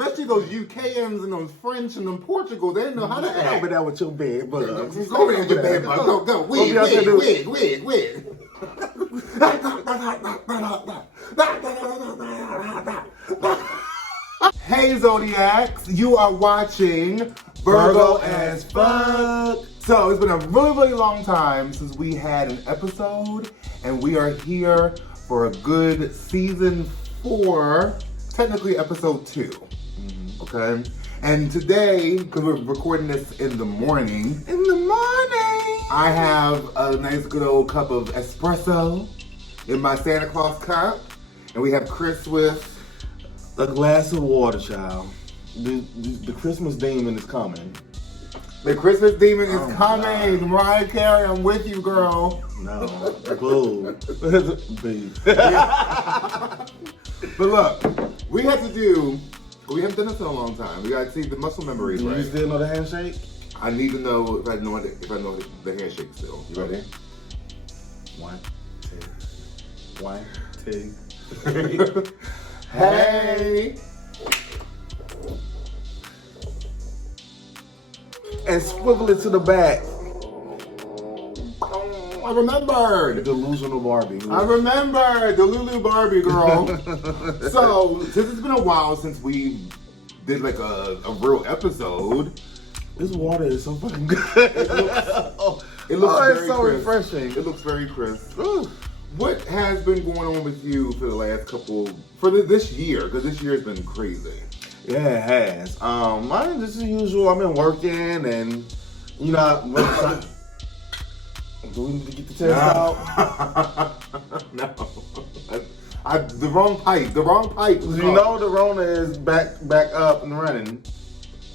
especially those UKans and those French and them Portugal, they didn't know how to act. Over there with your bed bugs. Go over there with your bed bugs. Go. Wig. Hey Zodiacs, you are watching Virgo as Fuck. So it's been a really, really long time since we had an episode, and we are here for a good season 4, technically episode 2. Okay? And today, because we're recording this in the morning, I have a nice good old cup of espresso in my Santa Claus cup, and we have Chris with a glass of water, child. The Christmas demon is coming. The Christmas demon is coming. God. Mariah Carey, I'm with you, girl. No, boo. But look, we haven't done this in a long time. We gotta see the muscle memory, right? You still know the handshake? I need to know if I know the handshake still. You ready? 1, 2. 1, 2, 3. Hey! And swivel it to the back. I remembered. Delusional Barbie. I remember the Lulu Barbie girl. So, since it's been a while since we did like a real episode. This water is so fucking good. It looks it's so crisp. refreshing. It looks very crisp. Ooh. What has been going on with you for the last this year? Because this year has been crazy. Yeah, it has. Mine just as usual. I've been working, and you know, do we need to get the test out? No. The wrong pipe. You know the Rona is back up and running.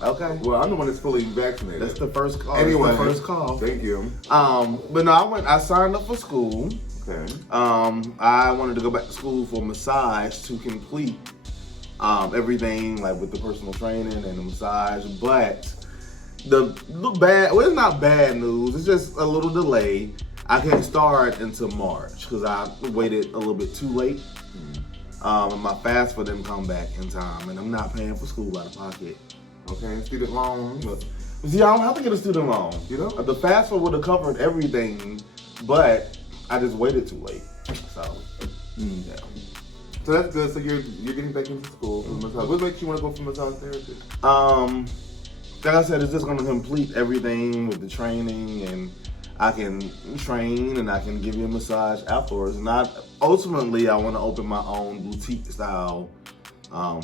Okay. Well, I'm the one that's fully vaccinated. That's the first call. Anyway, that's the first call. Thank you. But no, I signed up for school. Okay. I wanted to go back to school for massage to complete everything, like with the personal training and the massage. But it's not bad news. It's just a little delay. I can't start until March because I waited a little bit too late. And my FAFSA didn't come back in time, and I'm not paying for school out of pocket. Okay, student loan. See, I don't have to get a student loan. You know, the FAFSA would have covered everything, but I just waited too late. So, yeah. So that's good. So you're getting back into school for massage. What makes you want to go for massage therapy? Like I said, it's just going to complete everything with the training, and I can train and I can give you a massage afterwards. And ultimately, I want to open my own boutique style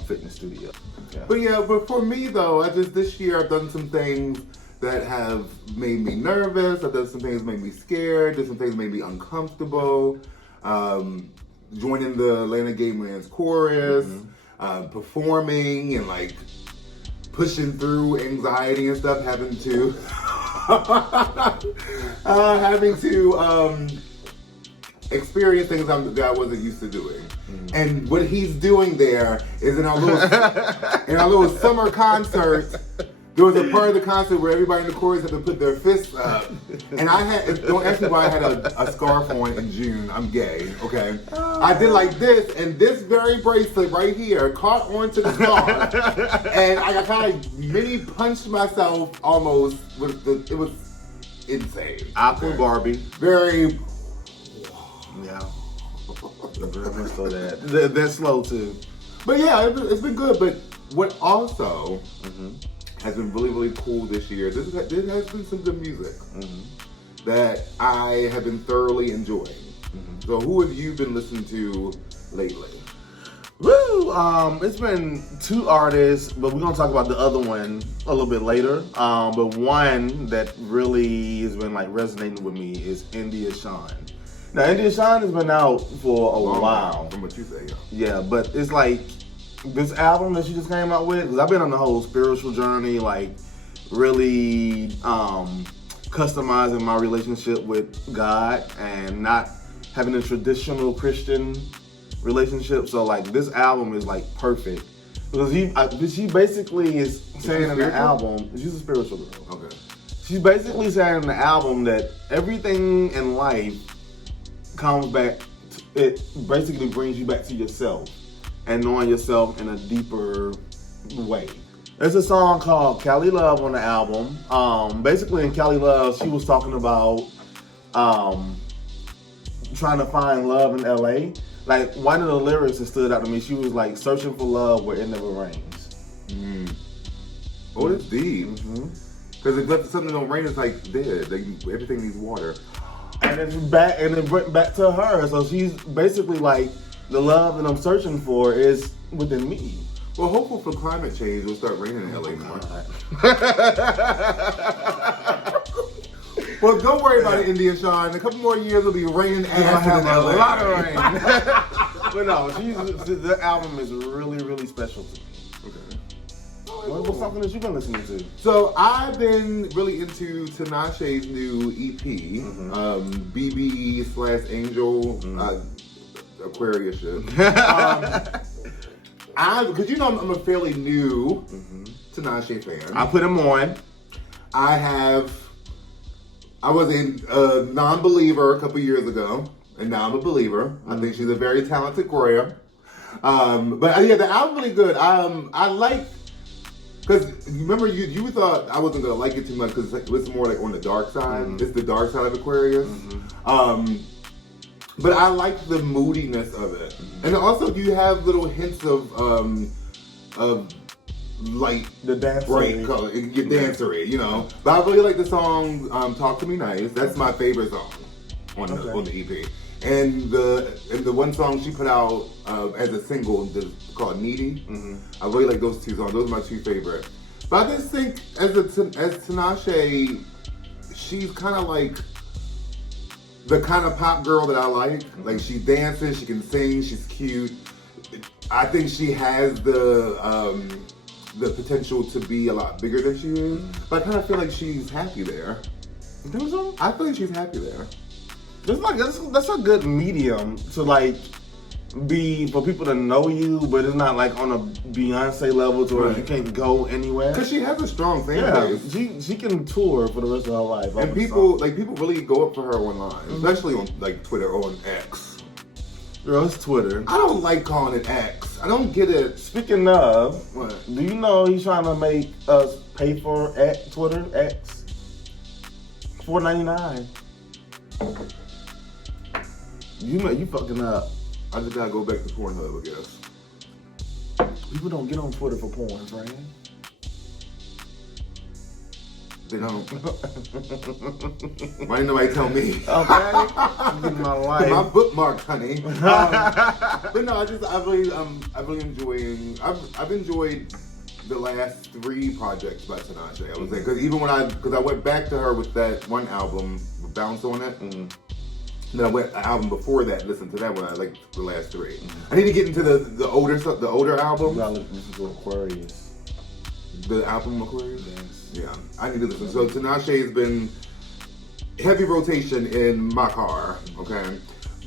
fitness studio. Yeah. But for me though, this year I've done some things that have made me nervous. I've done some things that made me scared. Did some things that made me uncomfortable. Joining the Atlanta Gay Men's Chorus, performing and like pushing through anxiety and stuff, having to experience things that I wasn't used to doing. And what he's doing there is in our little summer concert. There was a part of the concert where everybody in the chorus had to put their fists up. And don't ask me why I had a scarf on in June. I'm gay, okay? I did like this, and this very bracelet right here caught onto the scarf. And I kind of mini punched myself almost. It was insane. Apple Barbie. Very. Yeah. Very much so that. That's slow too. But yeah, it's been good. But what also has been really, really cool this year. There has been some good music that I have been thoroughly enjoying. So who have you been listening to lately? Woo! It's been 2 artists, but we're gonna talk about the other one a little bit later. But one that really has been like resonating with me is Shawn. Now, Shawn has been out for a while. From what you say, yeah. But it's like this album that she just came out with, because I've been on the whole spiritual journey, like really customizing my relationship with God and not having a traditional Christian relationship. So like this album is like perfect because she basically is saying in the album, she's a spiritual girl. Okay. She's basically saying in the album that everything in life comes back. It basically brings you back to yourself and knowing yourself in a deeper way. There's a song called Cali Love on the album. Basically in Cali Love, she was talking about trying to find love in LA. Like, one of the lyrics that stood out to me, she was like, searching for love where it never rains. Oh, it's deep. Because if something don't rain, it's like dead. Like, everything needs water. And it went back to her. So she's basically like, the love that I'm searching for is within me. Well, hopefully for climate change, it'll start raining in LA more. Well, don't worry about it, India Shawn. In a couple more years, it'll be raining ass in a LA. lot of rain. But no, the album is really, really special to me. Okay. What's something that you've been listening to? So I've been really into Tinashe's new EP, BB/Angel Aquarius shit. Because you know I'm a fairly new Tinashe fan. I put him on. I was a non-believer a couple years ago, and now I'm a believer. I think she's a very talented choreographer. But yeah, the album's really good. I like, because remember you thought I wasn't gonna like it too much because it was more like on the dark side. It's the dark side of Aquarius. But I like the moodiness of it, and also you have little hints of light, the dance, bright color. It can get dancery, you know. But I really like the song "Talk to Me Nice." That's my favorite song on the EP. And the one song she put out as a single called "Needy." I really like those two songs. Those are my two favorite. But I just think as Tinashe, she's kind of like the kind of pop girl that I like. Like, she dances, she can sing, she's cute. I think she has the potential to be a lot bigger than she is. But I kind of feel like she's happy there. You think so? I feel like she's happy there. That's a good medium to like be for people to know you, but it's not like on a Beyonce level to where you can't go anywhere. Because she has a strong fan base. She can tour for the rest of her life. And people really go up for her online, especially on like Twitter or on X. Girl, it's Twitter. I don't like calling it X. I don't get it. Speaking of, What? do you know he's trying to make us pay for Twitter X? $4.99. You fucking up. I just gotta go back to Pornhub, I guess. People don't get on Twitter for porn, right? They don't. Why didn't nobody tell me? Okay. Getting my life. My bookmark, honey. But no, I've enjoyed the last 3 projects by Tinashe. I would say, because even because I went back to her with that one album, with Bounce on it. Then I went an album before that, listened to that one. I like the last 3. I need to get into the older stuff, the older albums. You gotta listen to Aquarius. The album Aquarius? Yes. Yeah, I need to listen. So Tinashe has been heavy rotation in my car, okay?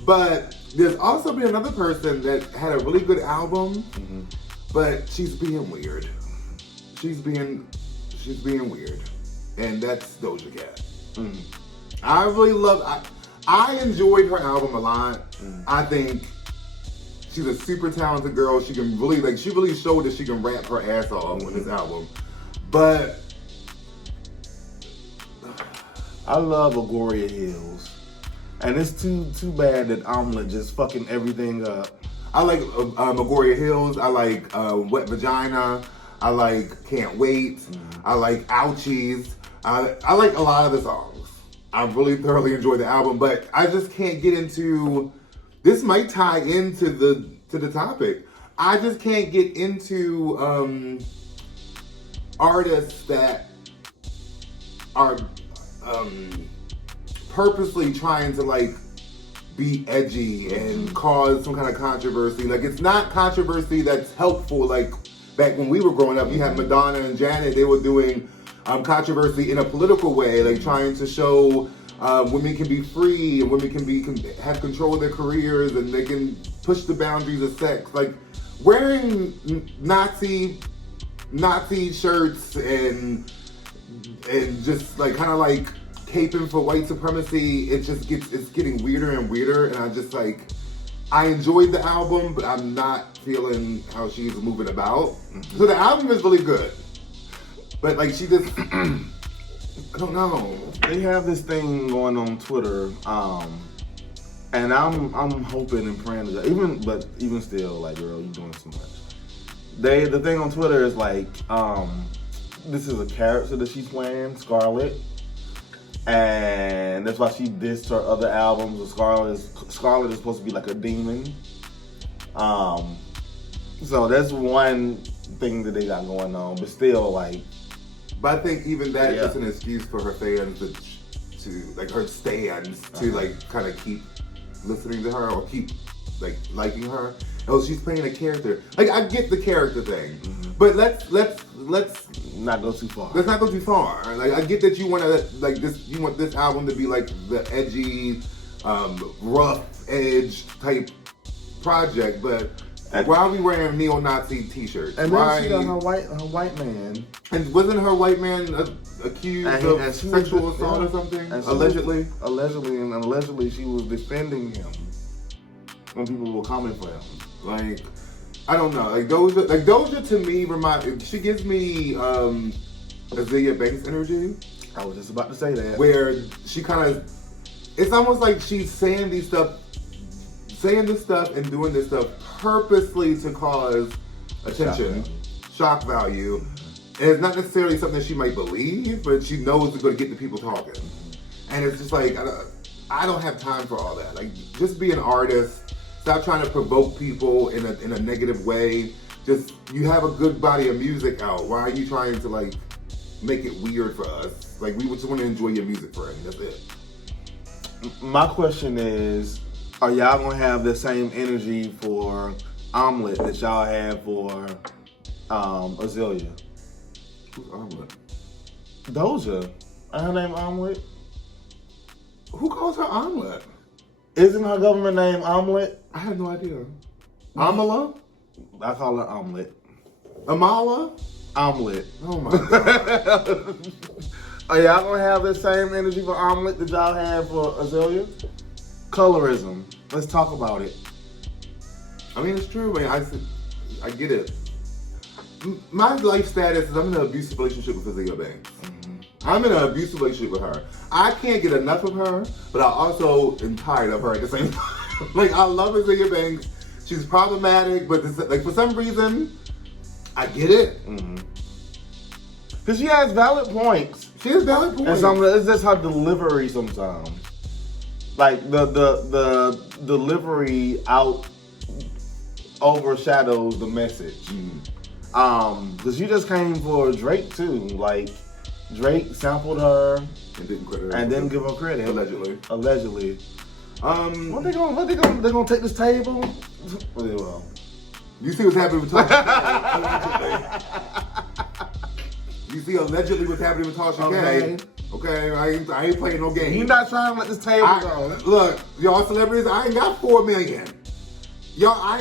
But there's also been another person that had a really good album, but she's being weird. She's being weird. And that's Doja Cat. I really I enjoyed her album a lot. I think she's a super talented girl. She really showed that she can rap her ass off on this album. But I love Agoria Hills. And it's too bad that Omelet just fucking everything up. I like Agoria Hills. I like Wet Vagina. I like Can't Wait. I like Ouchies. I like a lot of the songs. I really thoroughly enjoyed the album, but I just can't get into. This might tie into the topic. I just can't get into artists that are purposely trying to like be edgy and cause some kind of controversy. Like, it's not controversy that's helpful. Like, back when we were growing up, you had Madonna and Janet. They were doing controversy in a political way, like trying to show women can be free and women can have control of their careers and they can push the boundaries of sex. Like, wearing Nazi shirts and just like kind of like caping for white supremacy, it's getting weirder and weirder, and I enjoyed the album, but I'm not feeling how she's moving about. So the album is really good, but like she just, I don't know. They have this thing going on Twitter, and I'm hoping and praying that even still, like, girl, you doing too much. The thing on Twitter is like, this is a character that she's playing, Scarlet, and that's why she dissed her other albums. Scarlet is supposed to be like a demon. So that's one thing that they got going on, but still, like. But I think even that is an excuse for her fans to like her stands to like kind of keep listening to her or keep like liking her. Oh, she's playing a character. Like I get the character thing, but let's Not go too far. let's not go too far. Like I get that you want to like this. You want this album to be like the edgy, rough edge type project, but. Why are we wearing neo-Nazi t-shirts? And then she got her white man. And wasn't her white man accused of sexual assault or something? Allegedly? Allegedly she was defending him when people were coming for him. Like, I don't know. Like Doja to me she gives me Azealia Banks energy. I was just about to say that. Where she kind of, it's almost like she's saying this stuff and doing this stuff purposely to cause attention, shock value. And it's not necessarily something that she might believe, but she knows it's going to get the people talking. And it's just like, I don't have time for all that. Like, just be an artist. Stop trying to provoke people in a negative way. Just, you have a good body of music out. Why are you trying to like make it weird for us? Like, we just want to enjoy your music, friend. That's it. My question is, are y'all gonna have the same energy for Omelet that y'all have for Azealia? Who's Omelet? Doja. Her name Omelet? Who calls her Omelet? Isn't her government name Omelet? I have no idea. Amala? I call her Omelet. Amala? Omelet. Oh my god. Are y'all gonna have the same energy for Omelet that y'all have for Azealia? Colorism. Let's talk about it. I mean, it's true, man. I get it. My life status is I'm in an abusive relationship with Azealia Banks. I'm in an abusive relationship with her. I can't get enough of her, but I also am tired of her at the same time. Like, I love Azealia Banks. She's problematic, but like for some reason, I get it. Because she has valid points. She has valid points. And it's just her delivery sometimes. Like the delivery overshadows the message. Cause she just came for Drake too. Like Drake sampled her and didn't credit her. And didn't give her credit. Allegedly. What they gonna take this table? Well, you see what's happening with Tasha K. You see allegedly what's happening with Tasha K. Okay, I ain't playing no game. You're not trying to let this table go. Look, y'all celebrities, I ain't got $4 million. I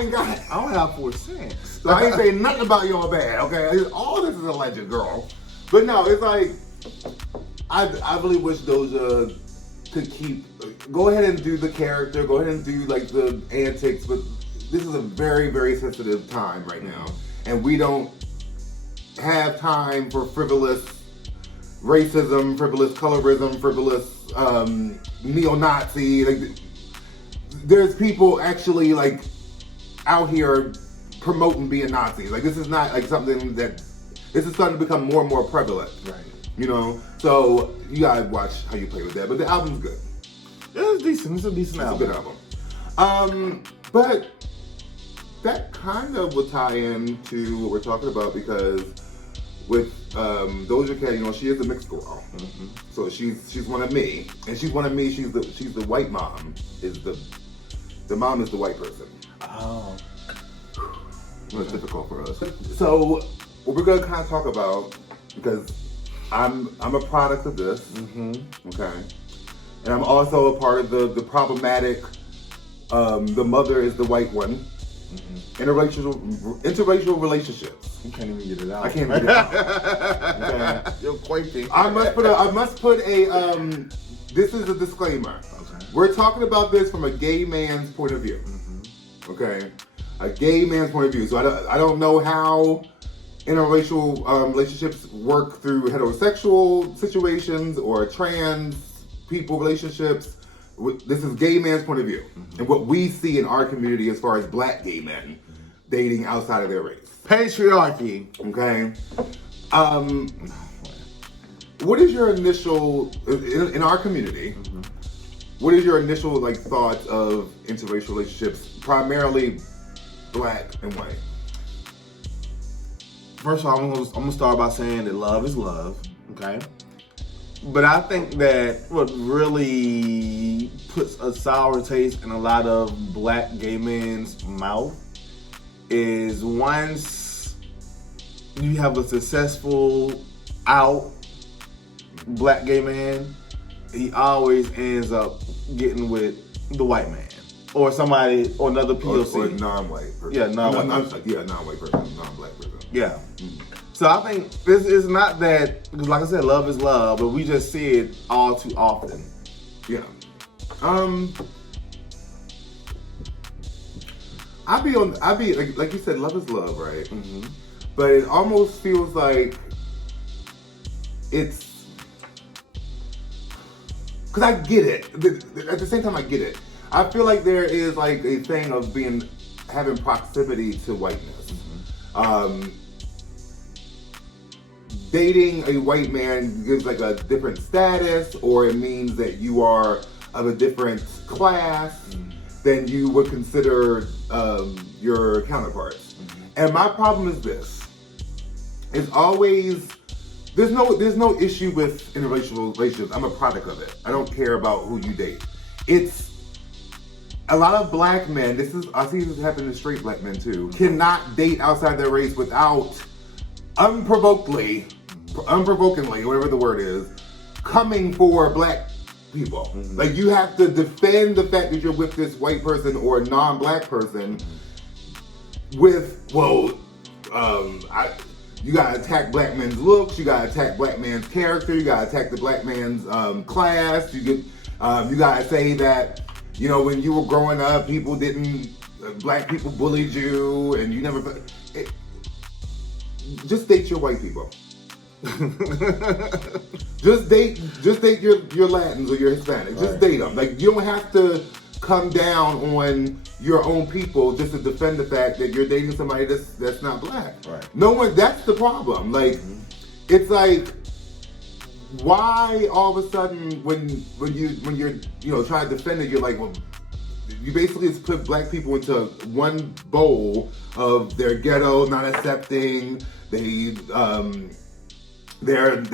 don't have 4 cents. So I ain't saying nothing about y'all bad, okay? All this is alleged, girl. But no, it's like, I really wish Doja could go ahead and do the character, go ahead and do like the antics, but this is a very, very sensitive time right now. And we don't have time for frivolous racism, frivolous colorism, frivolous neo-Nazi. Like, there's people actually like out here promoting being Nazis. Like, this is not like something that, this is starting to become more and more prevalent. Right. You know? So you gotta watch how you play with that. But the album's good. It's decent. It's a decent album. It's a good album. But that kind of will tie into what we're talking about, because with Doja Cat, you know, she is a mixed girl. So she's one of me, and she's one of me. She's the white mom. The mom is the white person. Oh, it's difficult for us. So what we're gonna kind of talk about, because I'm a product of this. Okay, and I'm also a part of the problematic. The mother is the white one. Interracial relationships. You can't even get it out. I can't get it out. Okay. You're quaking. I must put a this is a disclaimer. Okay. We're talking about this from a gay man's point of view. Okay, a gay man's point of view. So I don't know how interracial relationships work through heterosexual situations or trans people relationships. This is gay man's point of view, and what we see in our community as far as black gay men dating outside of their race. Patriarchy. Okay. What is your initial in our community? What is your initial like thoughts of interracial relationships, primarily black and white? First of all, I'm gonna start by saying that love is love, okay? But I think that what really puts a sour taste in a lot of black gay men's mouth is once you have a successful out black gay man, he always ends up getting with the white man or somebody or another POC or non-white person. Yeah, non-white. Non-white person, non-black person. Yeah. So I think this is not that, because like I said, love is love, but we just see it all too often. Yeah. I be like you said, love is love, right? But it almost feels like it's, because I get it. At the same time, I get it. I feel like there is like a thing of having proximity to whiteness. Dating a white man gives like a different status, or it means that you are of a different class than you would consider your counterparts. And my problem is this: it's always there's no issue with interracial relationships. I'm a product of it. I don't care about who you date. It's a lot of black men. I see this happen to straight black men too. Cannot date outside their race without unprovokingly, whatever the word is, coming for black people. Like you have to defend the fact that you're with this white person or a non-black person with, you gotta attack black men's looks, you gotta attack black man's character, you gotta attack the black man's class, you gotta say that, you know, when you were growing up, black people bullied you and you never, just date your white people. just date your Latins or your Hispanics. Just date them. Like you don't have to come down on your own people just to defend the fact that you're dating somebody that's not black. Right. No one. That's the problem. Like it's like, why all of a sudden when you're trying to defend it, you're like, well, you basically just put black people into one bowl of their ghetto, not accepting. They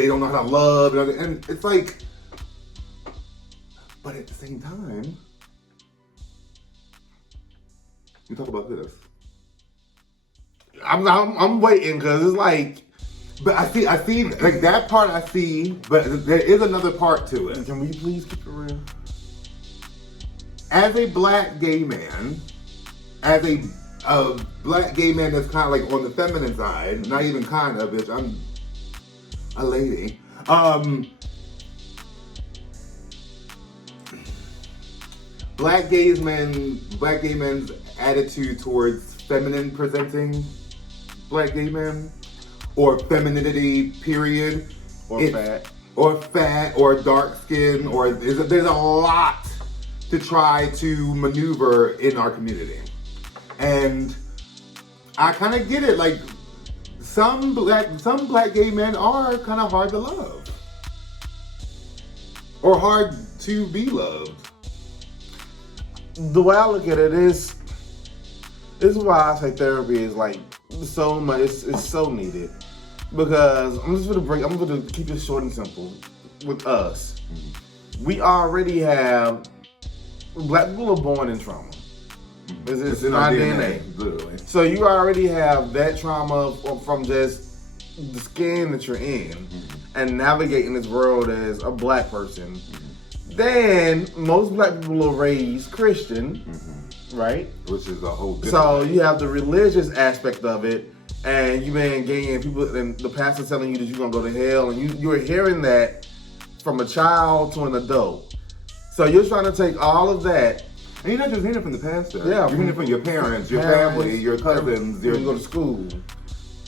don't know how to love, and it's like, but at the same time, you talk about this. I'm waiting because it's like, but I see like that part I see, but there is another part to it. Can we please keep it real? As a black gay man, as a black gay man that's kind of like on the feminine side, not even kind of, bitch, I'm a lady. Black gay men's attitude towards feminine presenting black gay men, or femininity, period, or fat, or dark skin, or there's a lot to try to maneuver in our community. And I kind of get it. Like some black gay men are kind of hard to love, or hard to be loved. The way I look at it is why I say therapy is like so much. It's so needed, because I'm gonna keep it short and simple. With us, we already have, black people are born in trauma. It's in our DNA. Literally. So you already have that trauma from just the skin that you're in and navigating this world as a black person. Then most black people are raised Christian, right? Which is a whole different So thing. you have the religious aspect of it, and you've been gay, and people, and the pastor telling you that you're gonna go to hell, and you're hearing that from a child to an adult. So you're trying to take all of that And you're not just hearing it from the pastor. Yeah, you're hearing it from your parents, your parents, family, your cousins. You go to school.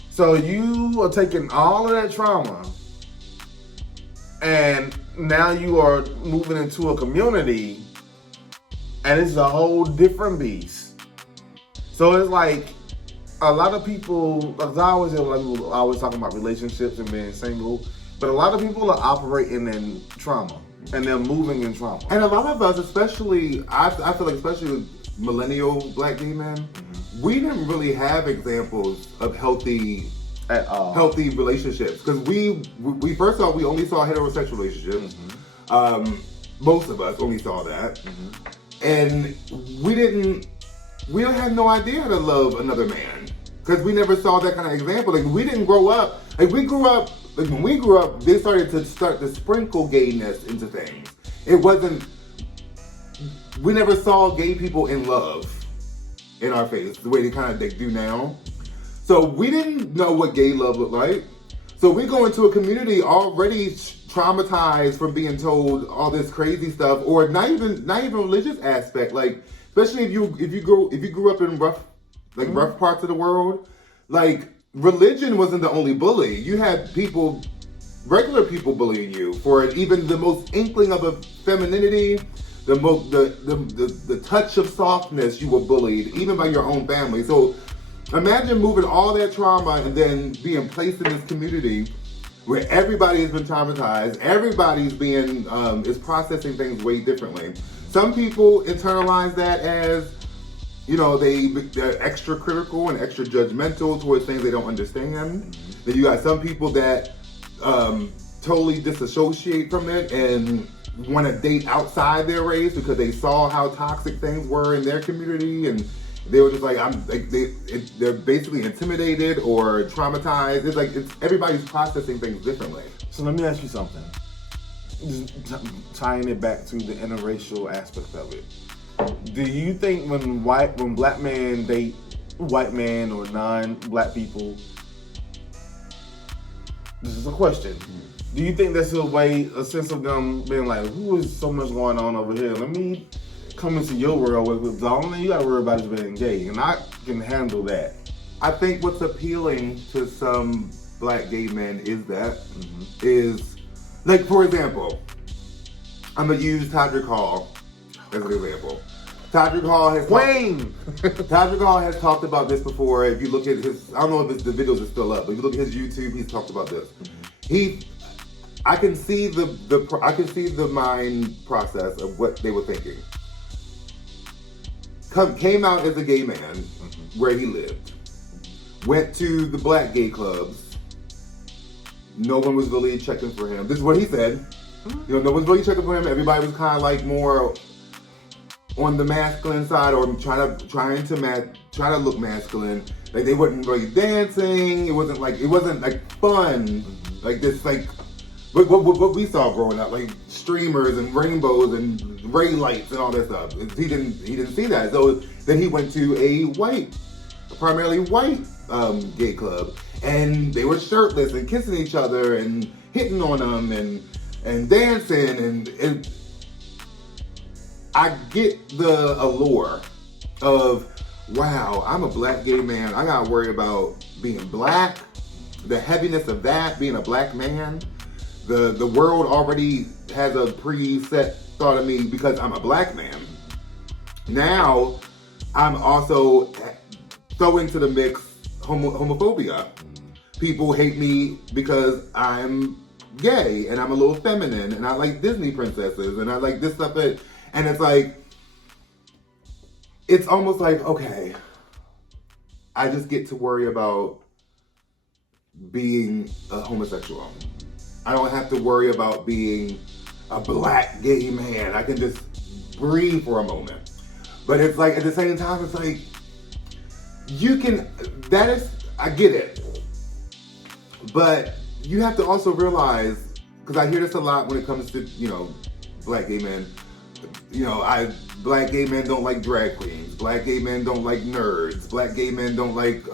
So you are taking all of that trauma, and now you are moving into a community, and it's a whole different beast. So it's like a lot of people, because I always hear people always talking about relationships and being single, but a lot of people are operating in trauma, and they're moving in trauma. And a lot of us, especially, I feel like especially with millennial black gay men, we didn't really have examples of healthy relationships, because we first off, we only saw heterosexual relationships. Most of us only saw that, and we had no idea how to love another man, because we never saw that kind of example. Like, we didn't grow up. Like, when we grew up, they started to sprinkle gayness into things. It wasn't. We never saw gay people in love in our face the way they do now. So we didn't know what gay love looked like. So we go into a community already traumatized from being told all this crazy stuff, or not even religious aspect. Like, especially if you grew up in rough parts of the world, like, religion wasn't the only bully. You had regular people bullying you for even the most inkling of a femininity, the touch of softness. You were bullied even by your own family. So imagine moving all that trauma and then being placed in this community where everybody has been traumatized. Everybody's is processing things way differently. Some people internalize that as, they're extra critical and extra judgmental towards things they don't understand. Then you got some people that totally disassociate from it and want to date outside their race because they saw how toxic things were in their community, and they were just like, they're basically intimidated or traumatized. It's everybody's processing things differently. So let me ask you something. Just tying it back to the interracial aspect of it. Do you think when black men date white men or non-black people, this is a question, do you think that's a sense of them being like, who is so much going on over here? Let me come into your world with the only thing you gotta worry about is being gay, and I can handle that. I think what's appealing to some black gay men is, like, for example, I'm gonna use Todrick Hall as an example. Todrick Hall has talked about this before. If you look at his, I don't know if the videos are still up, but if you look at his YouTube, he's talked about this. I can see the mind process of what they were thinking. Came out as a gay man where he lived. Went to the black gay clubs. No one was really checking for him. This is what he said. No one's really checking for him. Everybody was kind of like more on the masculine side, or trying to look masculine. Like, they weren't really dancing. It wasn't like fun. Like this, like what we saw growing up, like streamers and rainbows and ray lights and all that stuff. He didn't see that. So then he went to a primarily white gay club, and they were shirtless and kissing each other and hitting on them and dancing, and I get the allure of, wow, I'm a black gay man. I gotta worry about being black, the heaviness of that, being a black man. The world already has a preset thought of me because I'm a black man. Now, I'm also throwing to the mix homophobia. People hate me because I'm gay and I'm a little feminine and I like Disney princesses and I like this stuff. And it's like, it's almost like, okay, I just get to worry about being a homosexual. I don't have to worry about being a black gay man. I can just breathe for a moment. But it's like, at the same time, it's like, I get it. But you have to also realize, because I hear this a lot when it comes to, black gay men. Black gay men don't like drag queens. Black gay men don't like nerds. Black gay men don't like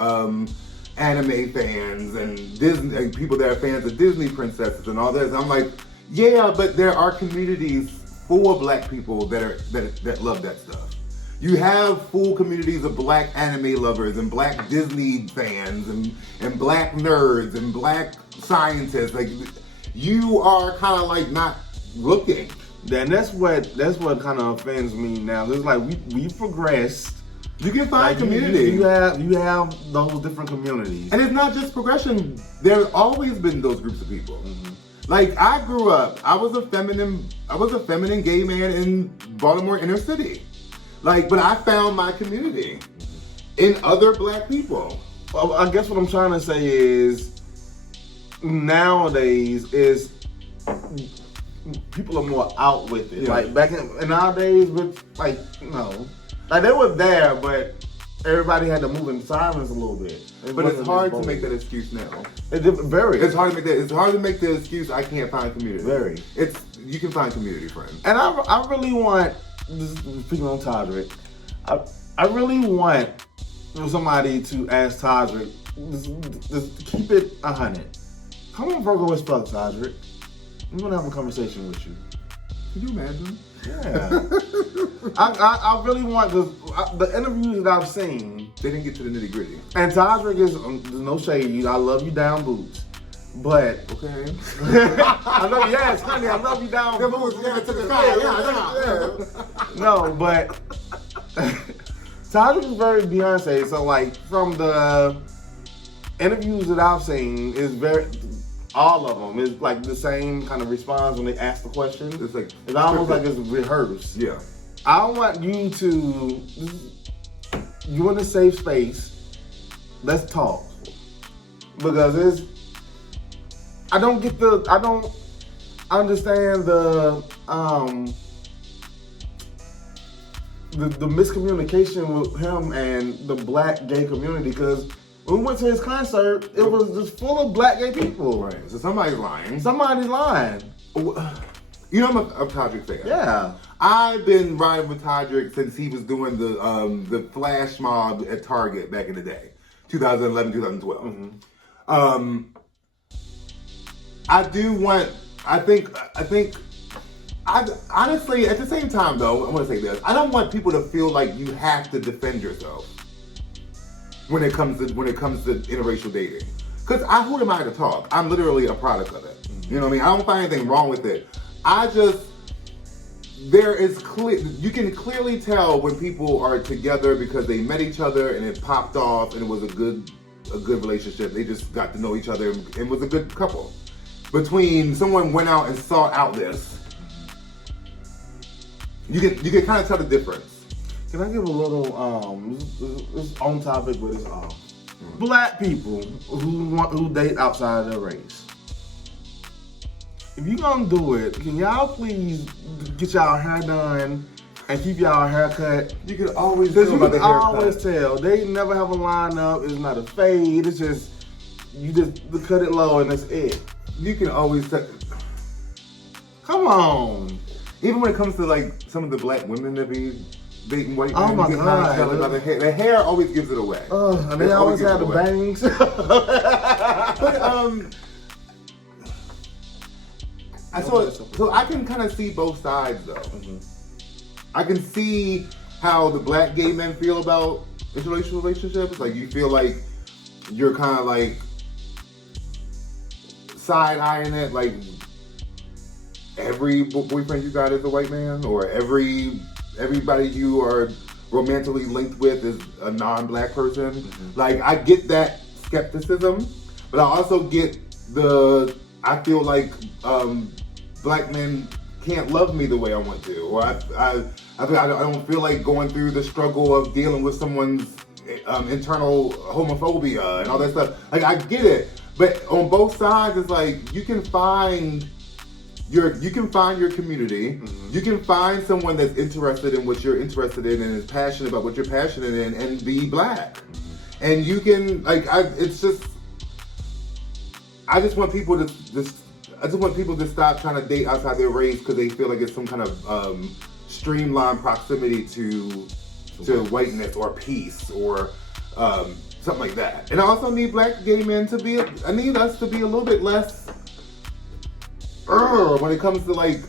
anime fans and Disney, and people that are fans of Disney princesses and all this. I'm like, yeah, but there are communities for black people that love that stuff. You have full communities of black anime lovers and black Disney fans and black nerds and black scientists. Like, you are kind of like not looking. And that's what kind of offends me now. It's like we progressed. You can find community. You have those different communities. And it's not just progression. There's always been those groups of people. Mm-hmm. Like, I grew up, I was a feminine gay man in Baltimore inner city. Like, but I found my community in other black people. Well, I guess what I'm trying to say is nowadays is people are more out with it. Yeah. Like back in our days, with like like they were there, but everybody had to move in silence a little bit. But it's hard to make that excuse now. It's hard to make that. It's hard to make the excuse. I can't find community. Very. You can find community, friends. And I really want, speaking on Todrick, I really want somebody to ask Todrick, just keep it 100. Come on, Virgo as fuck, Todrick. I'm gonna have a conversation with you. Can you imagine? Yeah. I really want, because the interviews that I've seen, They didn't get to the nitty gritty. and Todrick is, there's no shade, I love you down boots. But Okay. I love you, yes, honey, I love you down boots. No, but Todrick is very Beyonce. So like from the interviews that I've seen, is very all of them is like the same kind of response when they ask the question. It's like It's almost like it's rehearsed. Yeah. I want you to, you in a safe space. Let's talk, because I don't understand the miscommunication with him and the black gay community, because when we went to his concert, it was just full of black gay people. Right. So somebody's lying. Somebody's lying. You know, I'm a Todrick fan. Yeah. I've been riding with Todrick since he was doing the flash mob at Target back in the day, 2011, 2012. Mm-hmm. Honestly, at the same time though, I want to say this. I don't want people to feel like you have to defend yourself when it comes to interracial dating. Because who am I to talk? I'm literally a product of it. Mm-hmm. You know what I mean? I don't find anything wrong with it. You can clearly tell when people are together because they met each other and it popped off and it was a good relationship. They just got to know each other and was a good couple. Between someone went out and sought out this, you can kind of tell the difference. Can I give a little, this on topic, but it's black people who date outside of their race. If you gonna do it, can y'all please get y'all hair done and keep y'all hair cut? You can always Because tell you about the can haircut. always tell. They never have a lineup. It's not a fade. It's just, you just cut it low and that's it. You can always tell. Come on. Even when it comes to like some of the black women that be dating white men, Oh my you can kind of God. tell about the hair. The hair always gives it away. And they always have the bangs. But so I can kind of see both sides though. Mm-hmm. I can see how the black gay men feel about interracial relationships. Like, you feel like you're kind of like side-eyeing it, like every boyfriend you got is a white man, or everybody you are romantically linked with is a non-black person. Mm-hmm. Like, I get that skepticism, but I also get I feel like black men can't love me the way I want to, or I don't feel like going through the struggle of dealing with someone's internal homophobia and all that stuff. Like, I get it, but on both sides, it's like you can find your community. Mm-hmm. You can find someone that's interested in what you're interested in and is passionate about what you're passionate in, and be black. Mm-hmm. And you can I just want people to stop trying to date outside their race because they feel like it's some kind of streamlined proximity to whiteness or peace or something like that. And I also need black gay men I need us to be a little bit less when it comes to like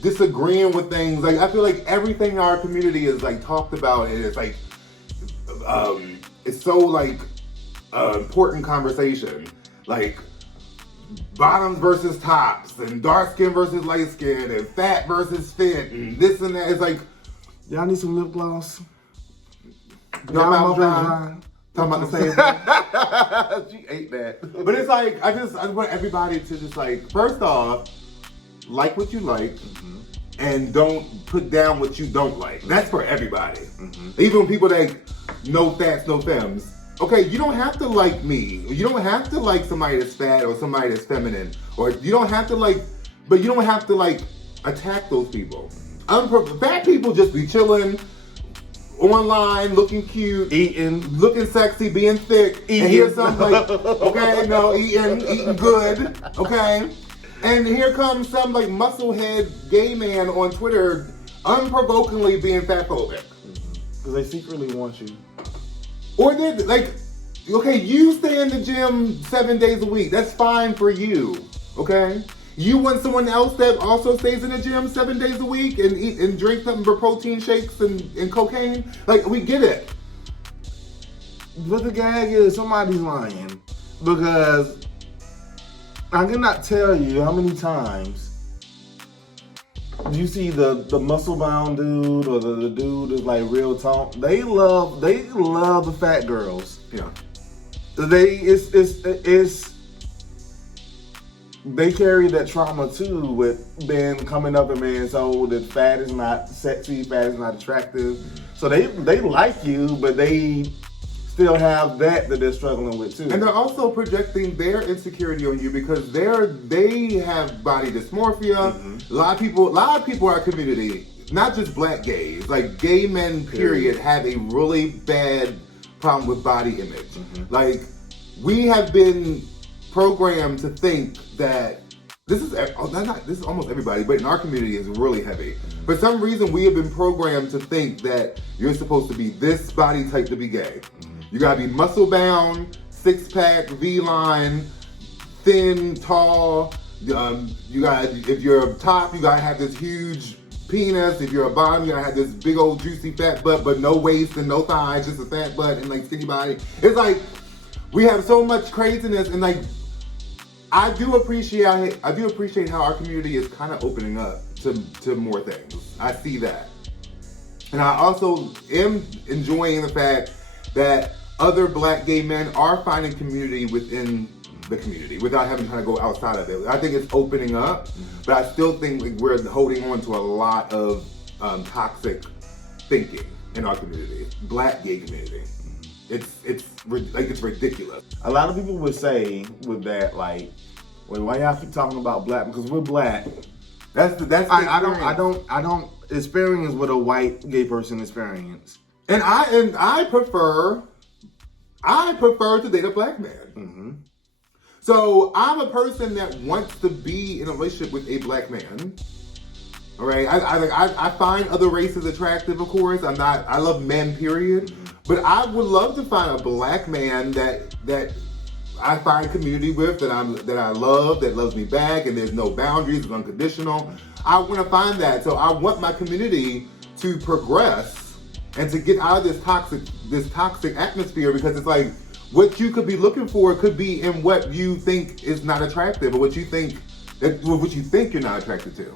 disagreeing with things. Like, I feel like everything in our community is like talked about, and it's like, it's so like important conversation. Like bottoms versus tops, and dark skin versus light skin, and fat versus fit, and this and that. It's like, y'all need some lip gloss. Y'all mouth dry. Talking about the same thing. She ate that. But it's like, I want everybody to just like, first off, like what you like, and don't put down what you don't like. That's for everybody. Even people that no fats, no femmes. Okay, you don't have to like me. You don't have to like somebody that's fat or somebody that's feminine. Or you don't have to like, but you don't have to like attack those people. Fat people just be chilling online, looking cute, eating, looking sexy, being thick, eating. And here's something like, okay, no, eating good, okay? And here comes some like musclehead gay man on Twitter unprovokingly being fatphobic. Because they secretly want you. Or they're like, okay, you stay in the gym 7 days a week. That's fine for you, okay? You want someone else that also stays in the gym 7 days a week and eat and drink something for protein shakes and cocaine? Like, we get it. But the gag is somebody's lying. Because I cannot tell you how many times you see the muscle bound dude or the dude is like real tall. They love the fat girls. Yeah. They carry that trauma too with being coming up in man's old that fat is not sexy, fat is not attractive. So they like you, but they still have that they're struggling with too. And they're also projecting their insecurity on you because they have body dysmorphia. A lot of people in our community, not just black gays, like gay men period, have a really bad problem with body image. Like, we have been programmed to think that this is almost everybody, but in our community is really heavy. For some reason, we have been programmed to think that you're supposed to be this body type to be gay. You gotta be muscle bound, 6-pack, V-line, thin, tall. If you're a top, you gotta have this huge penis. If you're a bottom, you gotta have this big old juicy fat butt, but no waist and no thighs, just a fat butt and like skinny body. It's like we have so much craziness, and like I do appreciate how our community is kind of opening up to more things. I see that, and I also am enjoying the fact that other black gay men are finding community within the community without having to kind of go outside of it. I think it's opening up, but I still think like we're holding on to a lot of toxic thinking in our community, black gay community. It's ridiculous. A lot of people would say with that, like, well, why y'all keep talking about black? Because we're black. That's the I don't experience what a white gay person experience. And I prefer to date a black man. So I'm a person that wants to be in a relationship with a black man. All right, I find other races attractive, of course. I love men, period. But I would love to find a black man that I find community with, that I love, that loves me back, and there's no boundaries, it's unconditional. I want to find that. So I want my community to progress and to get out of this toxic atmosphere, because it's like what you could be looking for could be in what you think is not attractive, or what you think you're not attracted to.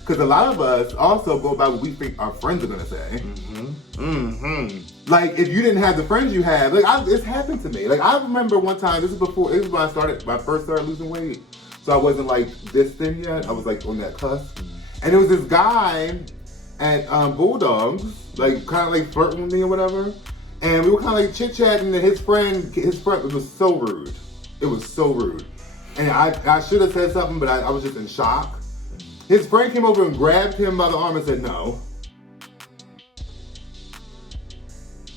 Because a lot of us also go by what we think our friends are gonna say. Like, if you didn't have the friends you have, like it's happened to me. Like, I remember one time, this is when I first started losing weight. So I wasn't like this thin yet. I was like on that cusp. And there was this guy at Bulldogs, like kind of like flirting with me or whatever. And we were kind of like chit-chatting, and his friend, it was so rude. It was so rude. And I should have said something, but I was just in shock. His friend came over and grabbed him by the arm and said, "No."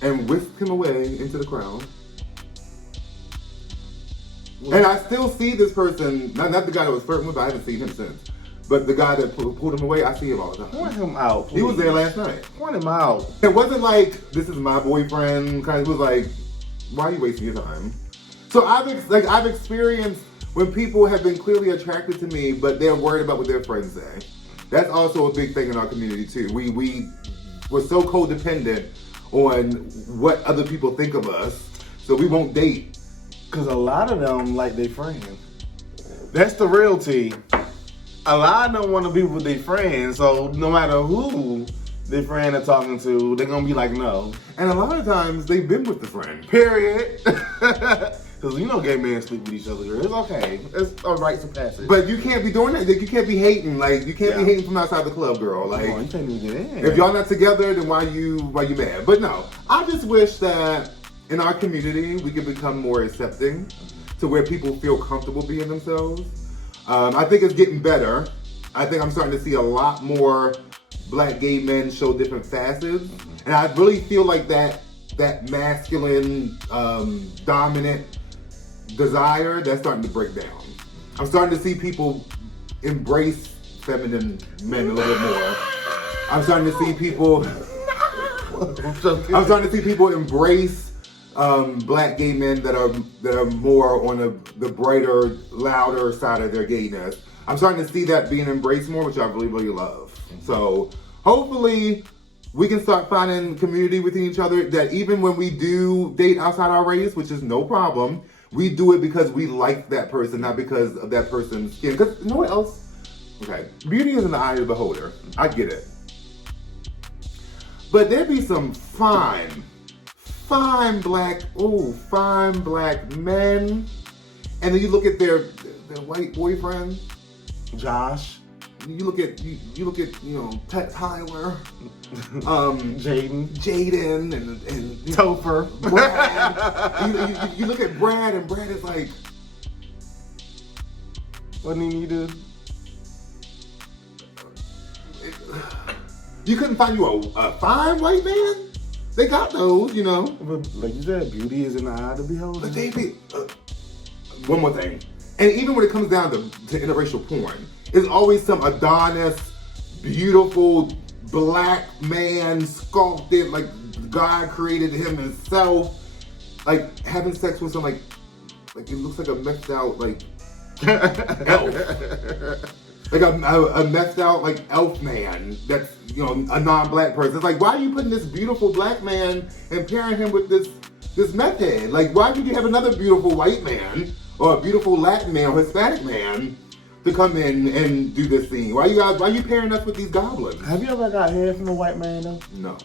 And whisked him away into the crowd. And I still see this person, not the guy that was flirting with, but I haven't seen him since. But the guy that pulled him away, I see him all the time. Point him out, please. He was there last night. Point him out. It wasn't like, this is my boyfriend, kind of. It was like, why are you wasting your time? So I've experienced when people have been clearly attracted to me, but they're worried about what their friends say. That's also a big thing in our community too. We're so codependent on what other people think of us, so we won't date. Cause a lot of them like their friends. That's the real tea. A lot of them want to be with their friends, so no matter who their friend are talking to, they're gonna be like, no. And a lot of times they've been with the friend. Period. Because you know gay men sleep with each other, girl. It's okay. It's a rites of passage. But you can't be doing that. Like, you can't be hating. Like, you can't be hating from outside the club, girl. Like, you can't even get in. If y'all not together, then why you mad? But no, I just wish that in our community we could become more accepting to where people feel comfortable being themselves. I think it's getting better. I think I'm starting to see a lot more black gay men show different facets, and I really feel like that masculine, dominant desire, that's starting to break down. I'm starting to see people embrace feminine men a little bit more. I'm starting to see people embrace black gay men that are more on the brighter, louder side of their gayness. I'm starting to see that being embraced more, which I really, really love. So hopefully we can start finding community within each other, that even when we do date outside our race, which is no problem, we do it because we like that person, not because of that person's skin. Because you know what else? Okay, beauty is in the eye of the beholder. I get it. But there be some fine black men, and then you look at their white boyfriend, Josh. You look at Tyler, Jaden, and Topher, Brad. you look at Brad, and Brad is like, what do you need to? You couldn't find you a fine white man? They got those, you know. But like you said, beauty is in the eye of the beholder. But they one more thing, and even when it comes down to interracial porn, it's always some Adonis, beautiful black man, sculpted, like God created him himself, like having sex with some like it looks like a messed out like elf. Like a messed out like elf man that's, you know, a non-black person. It's like, why are you putting this beautiful black man and pairing him with this meth head? Like, why would you have another beautiful white man or a beautiful Latin man or Hispanic man to come in and do this thing? Why are you pairing us with these goblins? Have you ever got hair from a white man though? No.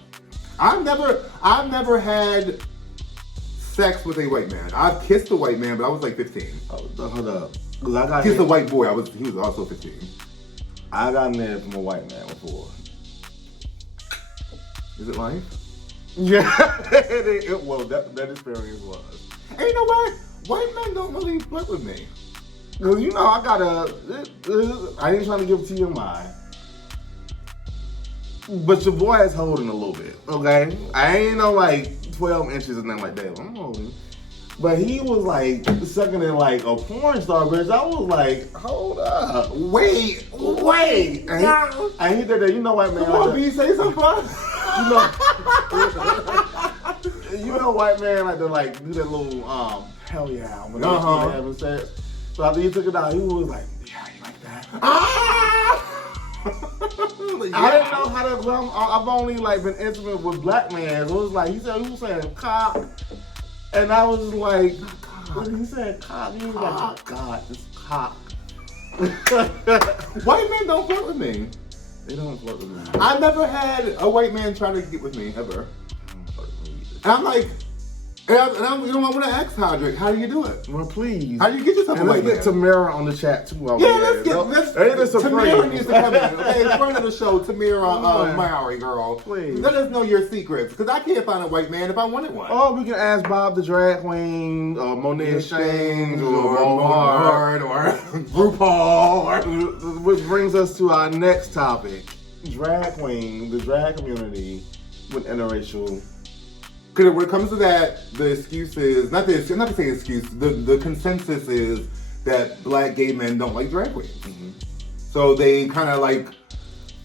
I've never had sex with a white man. I've kissed a white man, but I was like 15. Oh, hold up. Cause I got kissed a white boy. He was also 15. I got married from a white man before. Is it life? Yeah, well, that experience was. And you know what? White men don't really flirt with me. Cause you know I ain't trying to give TMI, but your boy is holding a little bit. Okay, I ain't no like 12 inches or nothing like that. I'm holding. But he was like sucking in like a porn star, bitch. I was like, hold up, wait. And he did that. You know what, man? Come on, B, say something. You know, white man like to like do that little hell yeah when they're having sex. So after he took it out, he was like, yeah, you like that? Yeah. I didn't know how to. I've only like been intimate with black men. So it was like he was saying cock. And I was like, when he said cock, he was like, oh God, this cock. White men don't flirt with me. They don't flirt with me. I never had a white man try to get with me, ever. And I'm like, you know, I want to ask Hodrick, how do you do it? Well, please. How do you get yourself a white man? Let's get Tamara on the chat too. Let's Tamara needs to come in. Okay, in front of the show, Tamara Maori girl. Please. Let us know your secrets, because I can't find a white man if I wanted one. Oh, we can ask Bob the drag queen, or Monet Exchange, or Bard, or RuPaul. Which brings us to our next topic: drag queen, the drag community with interracial. Because when it comes to that, the excuse is, not to say excuse, the consensus is that black gay men don't like drag queens. Mm-hmm. So they kind of like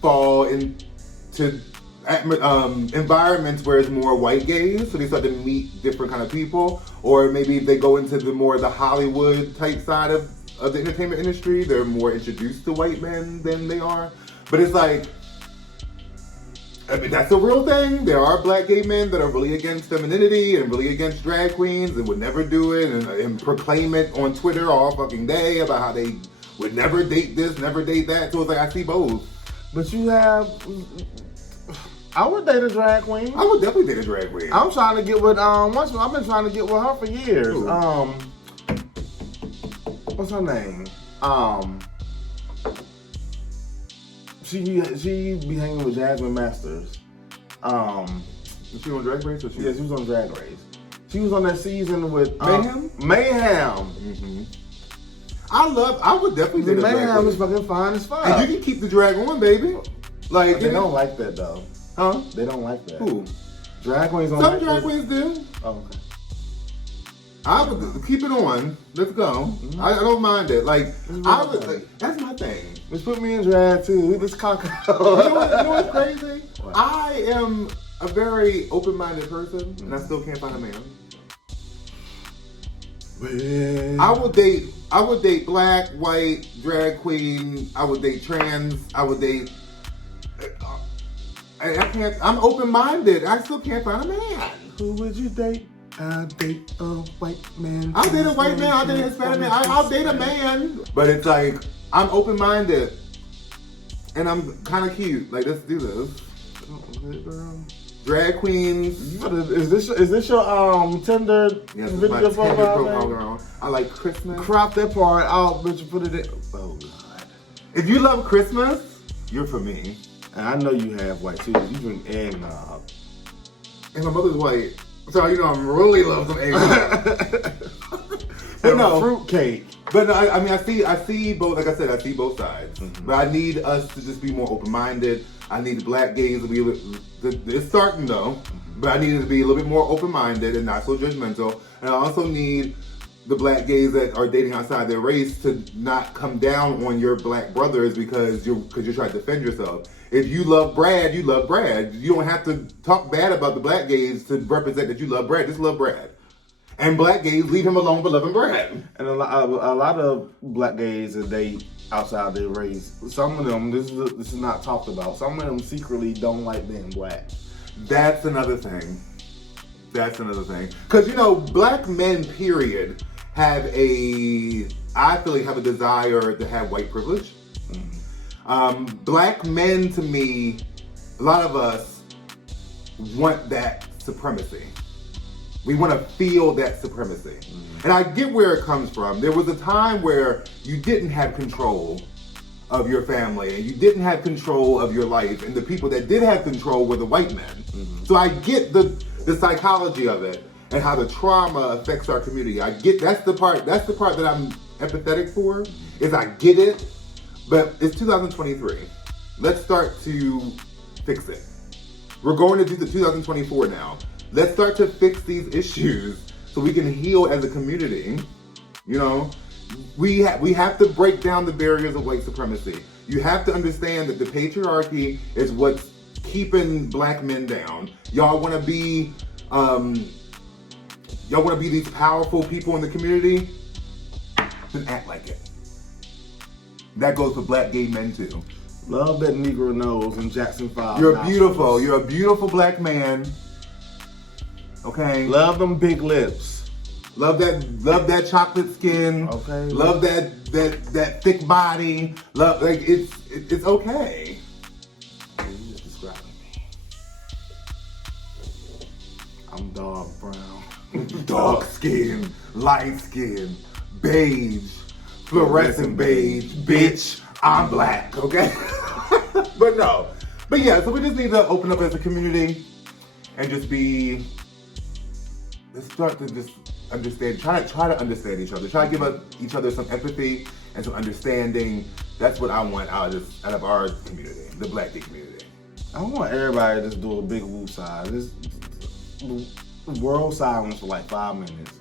fall into environments where it's more white gays, so they start to meet different kind of people, or maybe they go into the more the Hollywood type side of of the entertainment industry. They're more introduced to white men than they are. But it's like, I mean, that's a real thing. There are black gay men that are really against femininity and really against drag queens and would never do it and proclaim it on Twitter all fucking day about how they would never date this, never date that. So it's like, I see both. But you have... I would date a drag queen. I would definitely date a drag queen. I'm trying to get with I've been trying to get with her for years. Ooh. What's her name? She be hanging with Jasmine Masters. Was she on Drag Race or she? Yeah, she was on Drag Race. She was on that season with Mayhem? Mayhem. Mm-hmm. I would definitely date a drag Mayhem queen. is fucking fine as fuck. And you can keep the drag on, baby. Like, But they don't like that though. Huh? They don't like that. Who? Drag queens don't Some like drag this. queens do. Oh, okay. I would keep it on. Let's go. Mm-hmm. I don't mind it. Like, I would. fine. Like, that's my thing. Just put me in drag too. Let's cock You know what's crazy? What? I am a very open-minded person, and I still can't find a man. I would date black, white, drag queen. I would date trans. I would date. I can't. I'm open-minded. I still can't find a man. Who would you date? I'll date a white man. I'll date a white man. I'll date a Hispanic man. I'll date a man. But it's like I'm open-minded, and I'm kind of cute. Like, let's do this. Drag queens. Is this your Tinder Yes, video my Tinder profile? girl. I like Christmas. Crop that part out, bitch. Put it in. Oh God. If you love Christmas, you're for me. And I know you have white too. You drink eggnog. And my mother's white, so you know I'm really love some eggnog. But And no, fruit cake. but no, I mean I see both. Like I said, I see both sides. Mm-hmm. But I need us to just be more open-minded. I need the black gays to be. It's starting though, but I need it to be a little bit more open-minded and not so judgmental. And I also need the black gays that are dating outside their race to not come down on your black brothers because you're trying to defend yourself. If you love Brad, you love Brad. You don't have to talk bad about the black gays to represent that you love Brad. Just love Brad. And black gays, leave him alone for loving Brad. And a lot of black gays that date outside their race, some of them, this is not talked about. Some of them secretly don't like being black. That's another thing. Because, you know, black men, period, have a desire to have white privilege. Black men, to me, a lot of us want that supremacy. We want to feel that supremacy. And I get where it comes from. There was a time where you didn't have control of your family and you didn't have control of your life, and the people that did have control were the white men. So I get the psychology of it and how the trauma affects our community. I get that's the part that I'm empathetic for, is I get it. But it's 2023. Let's start to fix it. We're going to do the 2024 now. Let's start to fix these issues so we can heal as a community. You know, we have to break down the barriers of white supremacy. You have to understand that the patriarchy is what's keeping black men down. Y'all want to be these powerful people in the community? Then act like it. That goes for black gay men too. Love that Negro nose and Jackson 5. You're beautiful. You're a beautiful black man. Okay. Love them big lips. Love that chocolate skin. Okay. Love that thick body. Love, like, it's okay. You just describing me. I'm dark brown. Dark skin, light skin, beige, fluorescent beige, bitch. I'm black. Okay. But yeah. So we just need to open up as a community and just be. Let's start to just understand. Try to understand each other. Try to give each other some empathy and some understanding. That's what I want out of our community, the black gay community. I want everybody to just do a big woo side. Just world silence for like 5 minutes.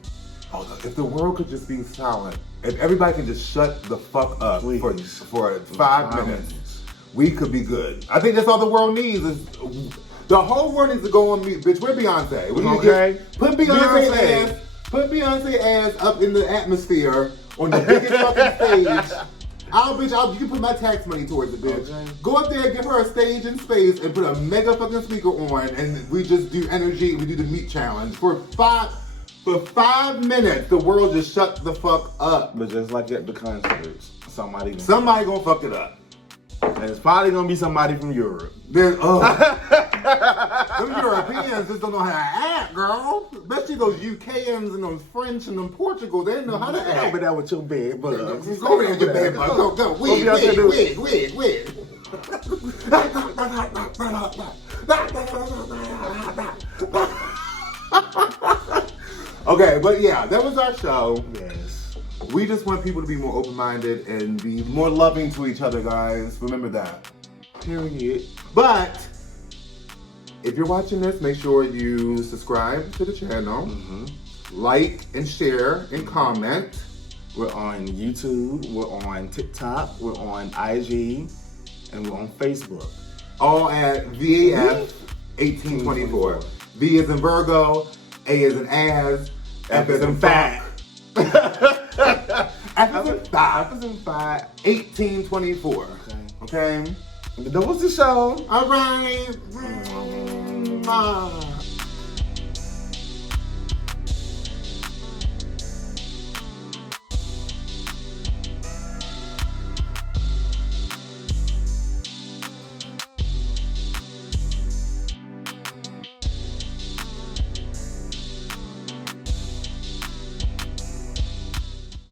Oh, if the world could just be silent, if everybody could just shut the fuck up for 5 minutes, we could be good. I think that's all the world needs. The whole world needs to go on mute, bitch. We're Beyonce. Okay. Put Beyonce ass up in the atmosphere on the biggest fucking stage. You can put my tax money towards it, bitch. Okay. Go up there, give her a stage and space, and put a mega fucking speaker on, and we just do energy. We do the meat challenge for 5 minutes. The world just shut the fuck up. But just like at the concerts, somebody gonna fuck it up. And it's probably gonna be somebody from Europe. Them Europeans just don't know how to act, girl. Especially those UKans and those French and them Portugal, they didn't know how to act. Over there with your bed bugs. Go over there with your bed bugs. Go. Wig. Okay, but yeah, that was our show. Yes. We just want people to be more open-minded and be more loving to each other, guys. Remember that. Period. But if you're watching this, make sure you subscribe to the channel, like and share and comment. We're on YouTube, we're on TikTok, we're on IG, and we're on Facebook. All at VAF 1824. V is in Virgo, A is in As, F is in Fat. F is in Fat. 1824. Okay? That was the show. All right.